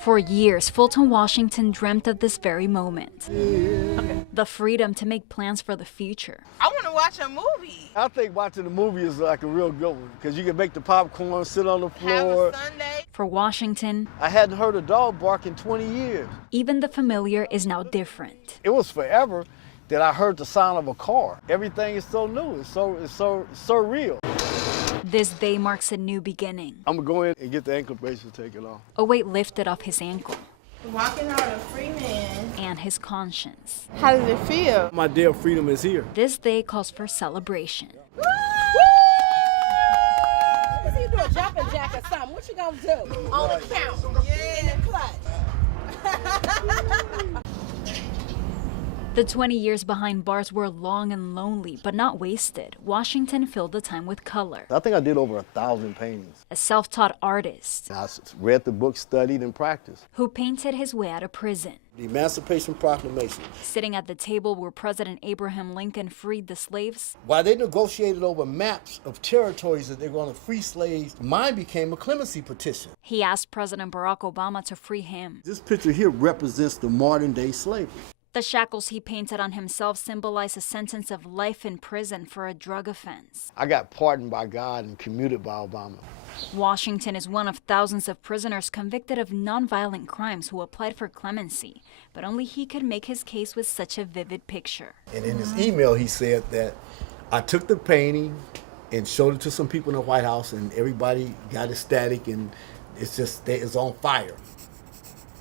For years, Fulton, Washington dreamt of this very moment. The freedom to make plans for the future. I want to watch a movie. I think watching the movie is like a real good one because you can make the popcorn, sit on the floor. Have a Sunday. For Washington, I hadn't heard a dog bark in 20 years. even the familiar is now different. It was forever that I heard the sound of a car. Everything is so new. It's so surreal. This day marks a new beginning. I'm gonna go in and get the ankle bracelet taken off. A weight lifted off his ankle Walking out a free man. and his conscience. How does it feel? My day of freedom is here. This day calls for celebration. See you do a jumping jack or something. What you gonna do? On the count. Yeah, in the clutch. The 20 years behind bars were long and lonely, but not wasted. Washington filled the time with color. I think I did over 1,000 paintings. A self-taught artist I read the book, studied, and practiced. who painted his way out of prison. The Emancipation Proclamation. Sitting at the table where President Abraham Lincoln freed the slaves, While they negotiated over maps of territories that they're going to free slaves, mine became a clemency petition. he asked President Barack Obama to free him. This picture here represents the modern day slavery. The shackles he painted on himself symbolize a sentence of life in prison for a drug offense. I got pardoned by God and commuted by Obama. Washington is one of thousands of prisoners convicted of nonviolent crimes who applied for clemency, but only he could make his case with such a vivid picture. And in his email, he said that I took the painting and showed it to some people in the White House, and everybody got ecstatic, and it's on fire.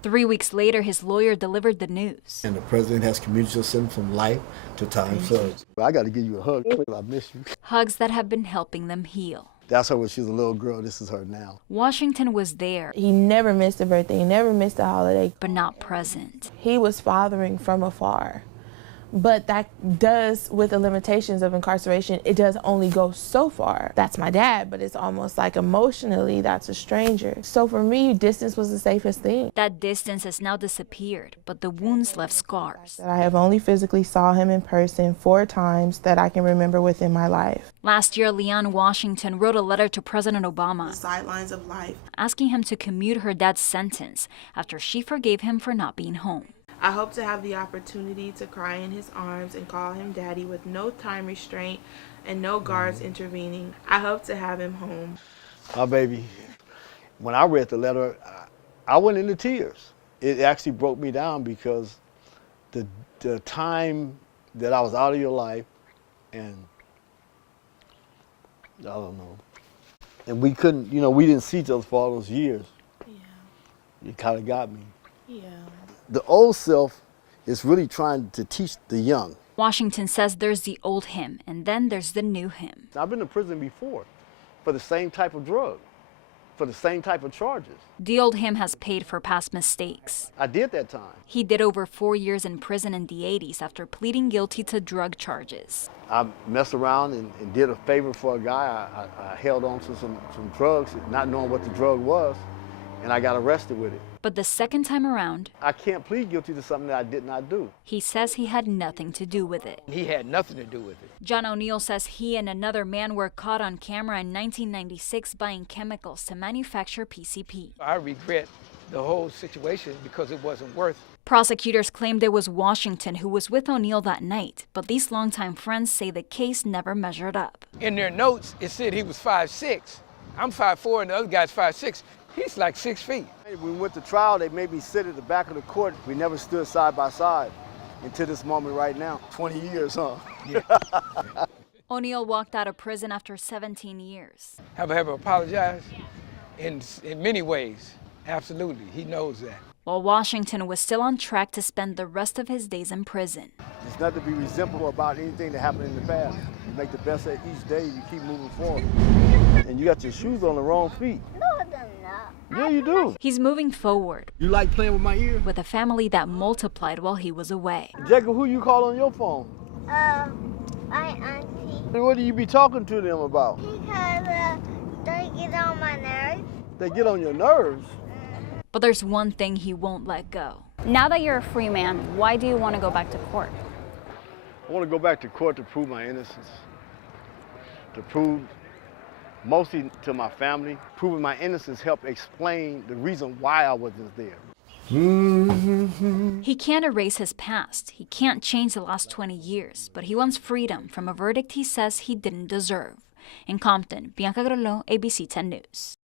3 weeks later, his lawyer delivered the news. And the president has commuted your sentence from life to time served. I got to give you a hug. I miss you. Hugs that have been helping them heal. That's her when she was a little girl. This is her now. Washington was there, He never missed a birthday, he never missed a holiday. but not present. He was fathering from afar. But that does, with the limitations of incarceration, it does only go so far. That's my dad, but it's almost like emotionally, that's a stranger. So for me, distance was the safest thing. That distance has now disappeared, but the wounds left scars. I have only physically saw him in person 4 times that I can remember within my life. Last year, Leon Washington wrote a letter to President Obama Sidelines of life. asking him to commute her dad's sentence after she forgave him for not being home. I hope to have the opportunity to cry in his arms and call him daddy with no time restraint and no guards intervening. I hope to have him home. My baby, when I read the letter, I went into tears. It actually broke me down because the time that I was out of your life, and I don't know, and we couldn't, we didn't see each other for all those years. Yeah. It kind of got me. Yeah. The old self is really trying to teach the young. Washington says there's the old him, and then there's the new him. I've been to prison before for the same type of drug, for the same type of charges. The old him has paid for past mistakes. I did that time. He did over 4 years in prison in the 80s after pleading guilty to drug charges. I messed around and did a favor for a guy. I held on to some drugs, not knowing what the drug was, and I got arrested with it. But the second time around, I can't plead guilty to something that I did not do. he says he had nothing to do with it. He had nothing to do with it. John O'Neill says he and another man were caught on camera in 1996 buying chemicals to manufacture PCP. I regret the whole situation because it wasn't worth it. Prosecutors claimed it was Washington who was with O'Neill that night, but these longtime friends say the case never measured up. In their notes, it said he was 5'6". I'm 5'4", and the other guy's 5'6". He's like 6 feet. When we went to trial, they made me sit at the back of the court. We never stood side by side until this moment right now. 20 years, huh? Yeah. O'Neill walked out of prison after 17 years. Have I ever apologized? In many ways, absolutely. He knows that. While Washington was still on track to spend the rest of his days in prison. There's nothing to be resentful about anything that happened in the past. You make the best of each day, you keep moving forward. And you got your shoes on the wrong feet. Yeah, you do. He's moving forward You like playing with my ears? with a family that multiplied while he was away. Jacob, who you call on your phone? My auntie. And what do you be talking to them about? Because they get on my nerves. They get on your nerves. But there's one thing he won't let go. Now that you're a free man, why do you want to go back to court? I want to go back to court to prove my innocence, to prove mostly to my family. Proving my innocence helped explain the reason why I wasn't there. He can't erase his past. He can't change the last 20 years, but he wants freedom from a verdict he says he didn't deserve. In Compton, Bianca Grollo, ABC 10 News.